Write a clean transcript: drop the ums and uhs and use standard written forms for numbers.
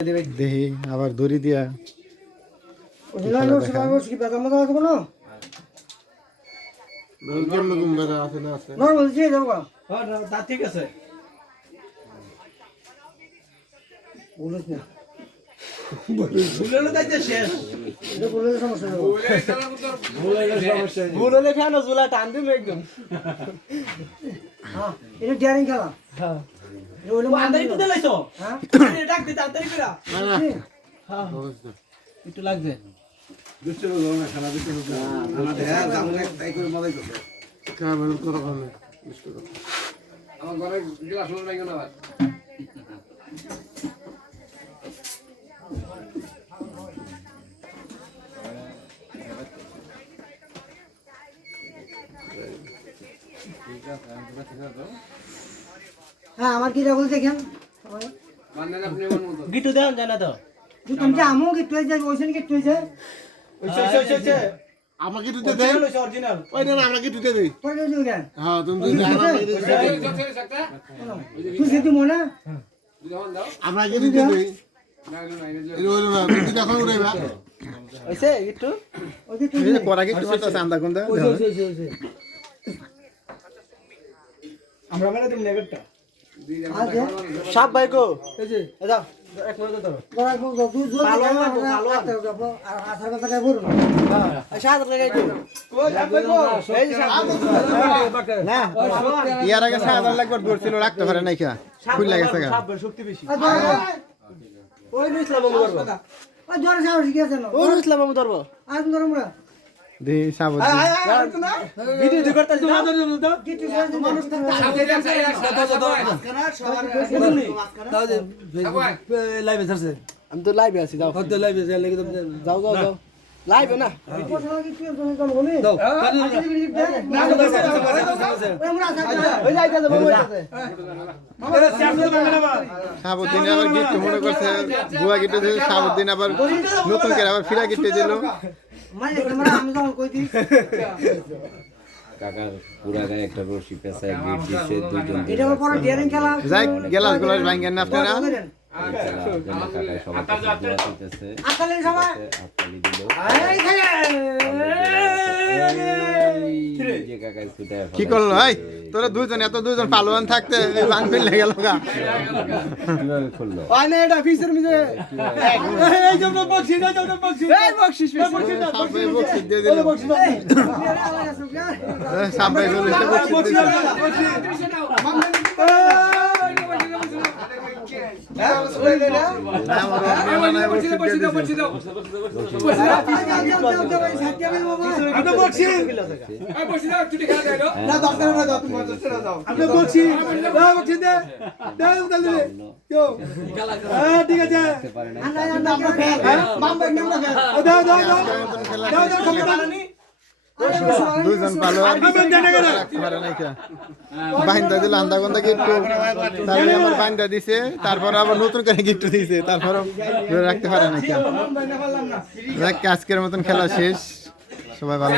দেখি আবার দড়ি দিয়া ঠিক আছে টান দিল একদম একটু লাগছে আমার ঘরে গ্লাস লাগবে না হ্যাঁ আমার কি বলতে দেখেন গিটু দেন জানা তো তুমি আমো গিটু হয়ে যায় ওইখানে গিটু হয়ে যায় আমাকে দিতে দেই অরিজিনাল ওই না আমাকে দিতে দেই পরে দিও কেন হ্যাঁ তুমি তুই যদি মনে আমাকে দিতে দেই এই হলো না তুমি এখন উড়াইবা ওইছে গিটু ওই গিটু এই যে পড়া কি তোমার চান্দা কোনটা আমরা মানে তুমি নেগেটটা আগে সাপ ভাই কো এই যে দাও এক মিনিট ধরো বড় বড় দুই জোর কালো আর আসার কথা কই বলুন এই সাত লাগাই কো কই সাপ ভাই কো এই যে সাপ না ইয়ার আগে 6000 লাগবে দৌড়ছিল রাখতে পারে নাই কি ফুল লাগেছে গা সাপের শক্তি বেশি ওই ইসলাম বাবু ধরবো ওই জোর সাহস কি আছে না ওই ইসলাম বাবু ধরবো আজ ধরো আমরা দে সাবত ভিডিও দি করতে না তো গিটু হয়ে মানুষ লাইভে ধরছে আমি তো লাইভে আছি যাও কত লাইভে যাই লাগি যাও যাও যাও লাইভে না দাও না ওই যাইতে যাবো ওই যাইতে সাবুদ্দিন আবার গিফট মনে করছে বুয়া গিফট দিল সাবুদ্দিন আবার নতুন করে আবার ফিরা গিফট দিল মানে তোমরা আমি যখন কই দিই কাকার পুরা গায়ে একটা রশি পেঁচায় গিট দিছে দুইজন এটা পরে ডিয়ারিং খেলা যাই গেলাস গলাস ভাঙ্গেন না আপনারা কাকায় সবাই দিতেছে আকালে সবাই হাততালি দিল এই খেলে যে কাকায় ছুটায় কি করলো ভাই তোরা দুইজন এত দুইজন পালোয়ান থাকতে বান ফেলে গেল গা কিভাবে খুললো ওই না এটা ফিসের মিজে এই যে বক্সিস এই যে বক্সিস এই বক্সিস সাববে বক্সিস দিয়ে দিল সাববে চলে বক্সিস ঠিক আছে দুইজন পালোয়ান বাইন্দা দিল আন্দা গন্দা গিফট তারপরে আবার বাইন্দা দিছে তারপর আবার নতুন করে গিফট দিছে তারপর ধরে রাখতে পারে না কেন আজকের মতন খেলা শেষ সবাই ভালো